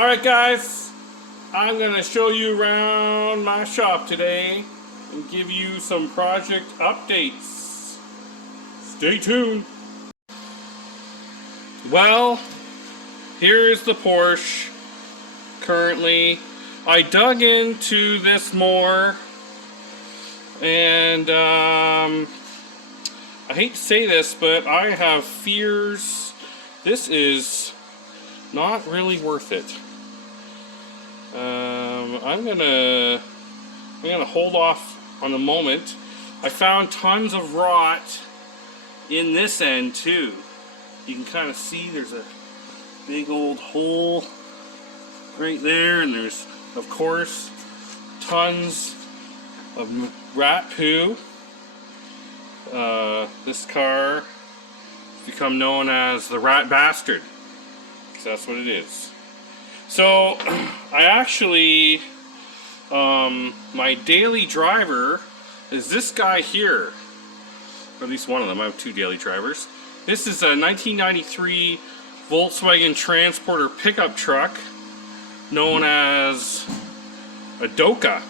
Alright guys, I'm going to show you around my shop today and give you some project updates. Stay tuned. Well, here's the Porsche currently. I dug into this more and I hate to say this, but I have fears this is not really worth it. I'm gonna hold off on the moment. I found tons of rot in this end too. You can kind of see there's a big old hole right there, and there's of course tons of rat poo. This car has become known as the Rat Bastard, because that's what it is. So I actually, my daily driver is this guy here, or at least one of them. I have two daily drivers. This is a 1993 Volkswagen Transporter pickup truck known as a Doka.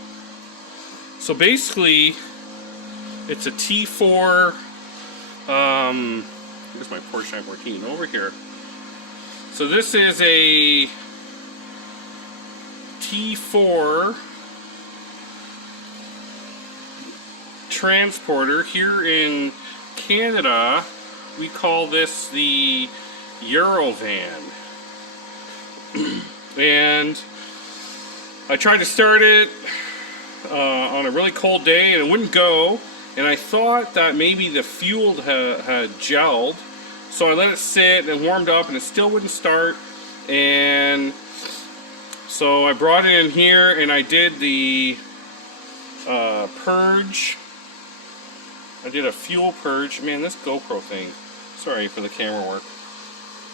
So basically it's a T4, here's my Porsche 914 over here. So this is a T4 transporter. Here in Canada we call this the Eurovan. And I tried to start it on a really cold day and it wouldn't go, and I thought that maybe the fuel had gelled, so I let it sit and warmed up and it still wouldn't start. And so I brought it in here and I did the purge. I did a fuel purge. Man, this GoPro thing, sorry for the camera work.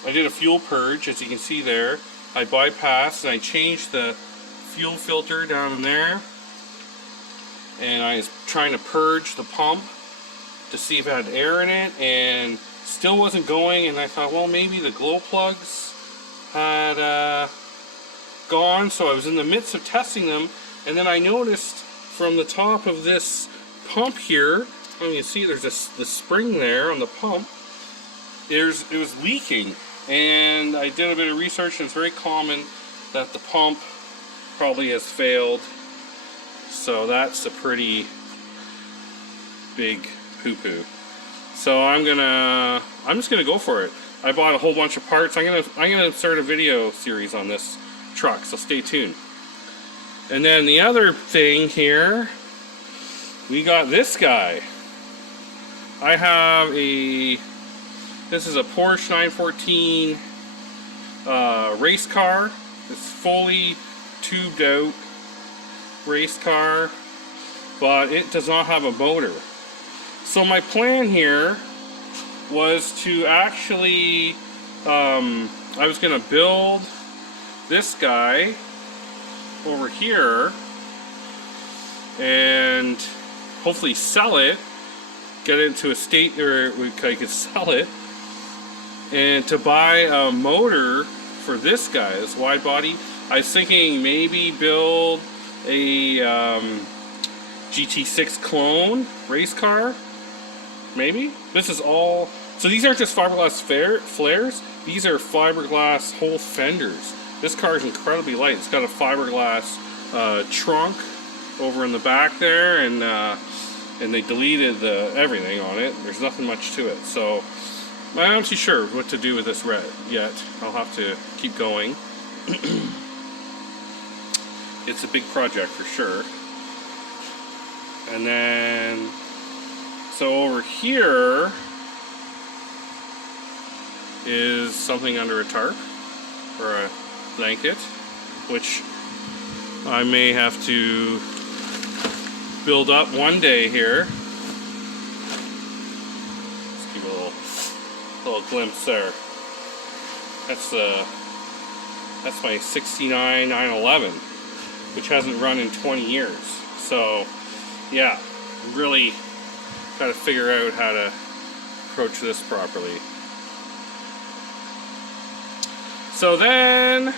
I did a fuel purge, as you can see there. I bypassed and I changed the fuel filter down in there, and I was trying to purge the pump to see if it had air in it, and still wasn't going. And I thought, well, maybe the glow plugs had gone. So I was in the midst of testing them, and then I noticed from the top of this pump here, you can see there's the spring there on the pump. It was leaking, and I did a bit of research, and it's very common that the pump probably has failed. So that's a pretty big poo-poo. So I'm just gonna go for it. I bought a whole bunch of parts. I'm gonna start a video series on this truck, so stay tuned. And then the other thing here, we got this guy. I have this is a Porsche 914 race car. It's fully tubed out race car, but it does not have a motor. So my plan here was to actually, I was going to build this guy over here and hopefully sell it, get it into a state where I could sell it, and to buy a motor for this guy, this wide body. I was thinking maybe build a GT6 clone race car, maybe. This is all, so these aren't just fiberglass flares, these are fiberglass whole fenders. This car is incredibly light. It's got a fiberglass trunk over in the back there, and they deleted everything on it. There's nothing much to it, so I'm not too sure what to do with this red yet. I'll have to keep going. It's a big project for sure. And then, so over here is something under a tarp or a blanket, which I may have to build up one day here. Let's give a little glimpse there. That's my 69 911, which hasn't run in 20 years. So yeah, really got to figure out how to approach this properly. So then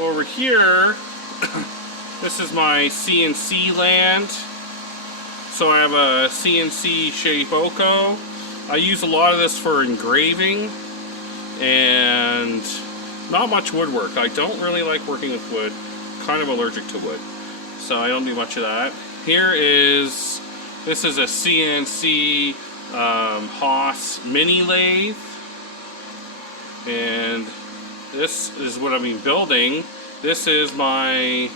Over here, this is my CNC land. So I have a CNC Shapeoko. I use a lot of this for engraving and not much woodwork. I don't really like working with wood. Kind of allergic to wood, so I don't do much of that. This is a CNC Haas mini lathe, and this is what I've been building. This is my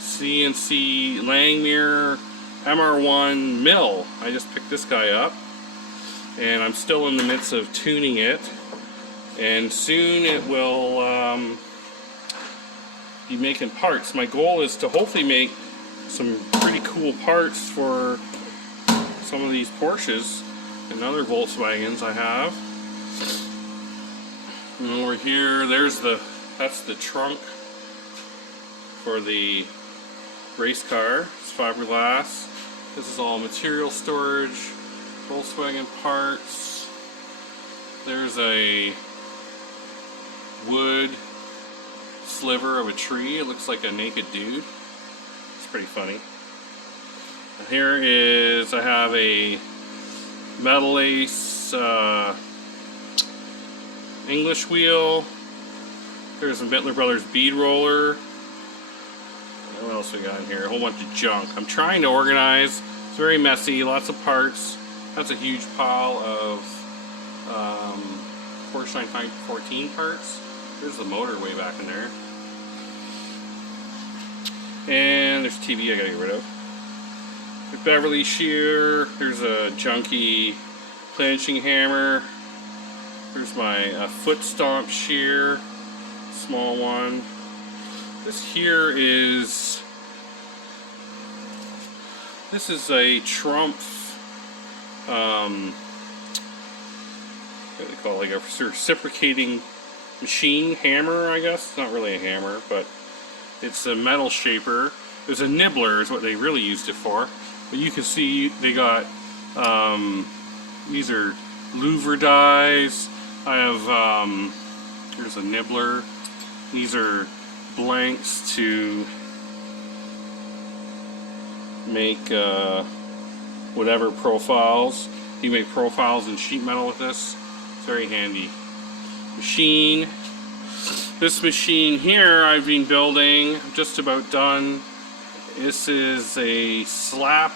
CNC Langmuir MR1 mill. I just picked this guy up, and I'm still in the midst of tuning it, and soon it will be making parts. My goal is to hopefully make some pretty cool parts for some of these Porsches and other Volkswagens I have. And over here, that's the trunk for the race car. It's fiberglass. This is all material storage, Volkswagen parts. There's a wood sliver of a tree. It looks like a naked dude. It's pretty funny. And here I have a Metal Ace English wheel. There's some Bittler Brothers bead roller. What else we got in here? A whole bunch of junk. I'm trying to organize. It's very messy, lots of parts. That's a huge pile of Porsche 914 parts. There's the motor way back in there. And there's TV I gotta get rid of. The Beverly shear. There's a junky clenching hammer. There's my foot stomp shear, small one. This is a Trump, what do they call it, like a reciprocating machine hammer, I guess. It's not really a hammer, but it's a metal shaper. There's a nibbler is what they really used it for. But you can see they got, these are louver dies. I have, here's a nibbler. These are blanks to make whatever profiles. You make profiles in sheet metal with this. It's very handy. Machine. This machine here I've been building, just about done. This is a slap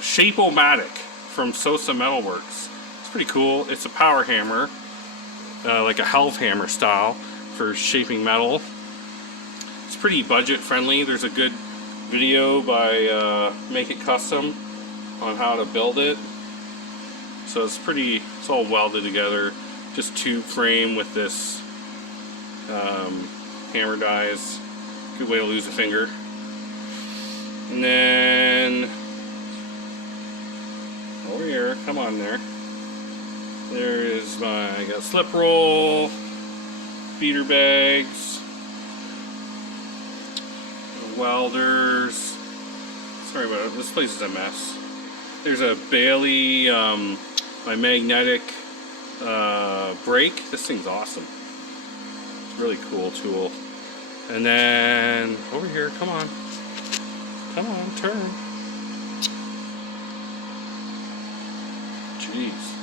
Shape-O-Matic from Sosa Metalworks. It's pretty cool. It's a power hammer, like a half hammer style for shaping metal. It's pretty budget friendly. There's a good video by Make It Custom on how to build it. So it's all welded together. Just tube frame with this hammer dies. Good way to lose a finger. And then over here, come on there. There is I got slip roll, feeder bags, welders. Sorry about it, this place is a mess. There's a Bailey, my magnetic brake. This thing's awesome. It's a really cool tool. And then over here, come on, turn. Jeez.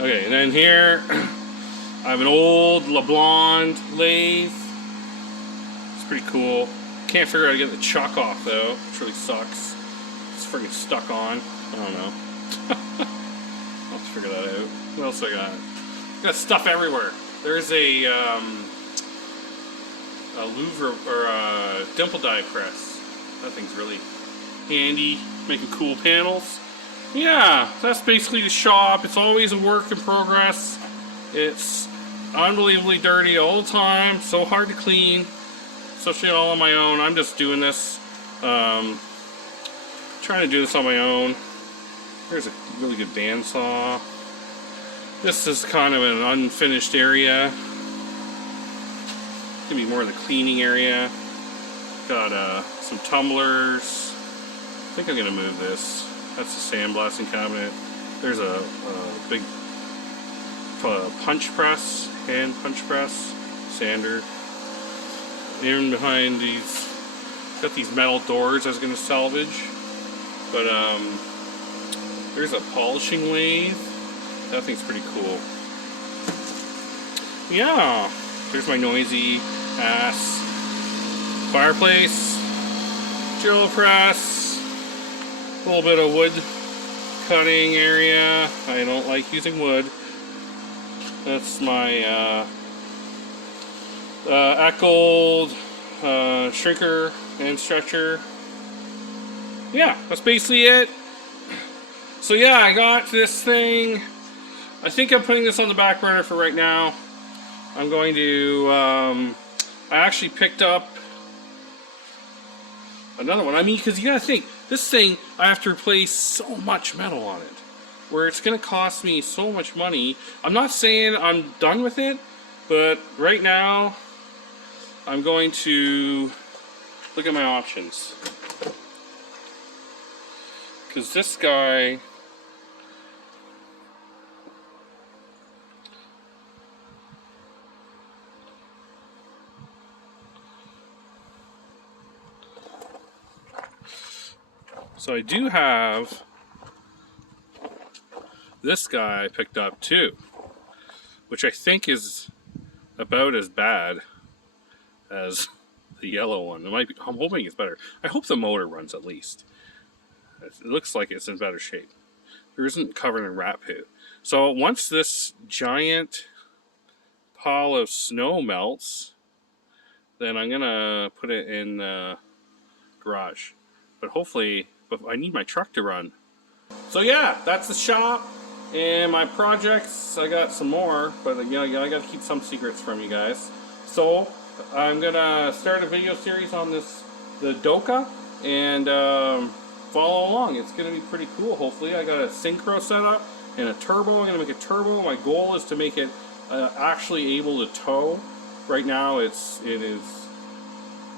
Okay, and then here I have an old LeBlond lathe. It's pretty cool. Can't figure out how to get the chuck off though, which really sucks. It's freaking stuck on. I don't know. I'll have to figure that out. What else I got? I got stuff everywhere. There's a louver or a dimple die press. That thing's really handy, making cool panels. Yeah, that's basically the shop. It's always a work in progress. It's unbelievably dirty all the time, so hard to clean, especially all on my own. I'm just doing this, trying to do this on my own. Here's a really good bandsaw. This is kind of an unfinished area. It's gonna be more of the cleaning area. Got some tumblers. I think I'm gonna move this. That's the sandblasting cabinet. There's a big punch press, hand punch press. sander. Even behind these, got these metal doors I was going to salvage. But there's a polishing lathe. That thing's pretty cool. Yeah, there's my noisy ass fireplace, drill press, a little bit of wood cutting area. I don't like using wood. That's my Eckold shrinker and stretcher. Yeah, that's basically it. So yeah, I got this thing. I think I'm putting this on the back burner for right now. I'm going to, I actually picked up another one. I mean, because you gotta think, this thing, I have to replace so much metal on it, where it's gonna cost me so much money. I'm not saying I'm done with it, but right now, I'm going to look at my options. Because this guy, so I do have this guy I picked up too, which I think is about as bad as the yellow one. It might be, I'm hoping it's better. I hope the motor runs at least. It looks like it's in better shape. There isn't covered in rat poo. So once this giant pile of snow melts, then I'm gonna put it in the garage. But hopefully, I need my truck to run. So yeah, that's the shop and my projects. I got some more, but I gotta keep some secrets from you guys. So I'm gonna start a video series on this, the Doka, and follow along. It's gonna be pretty cool. Hopefully, I got a synchro setup and a turbo. I'm gonna make a turbo. My goal is to make it actually able to tow. Right now, it is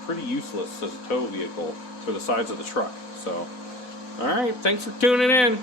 pretty useless as a tow vehicle for the size of the truck. So, all right, thanks for tuning in.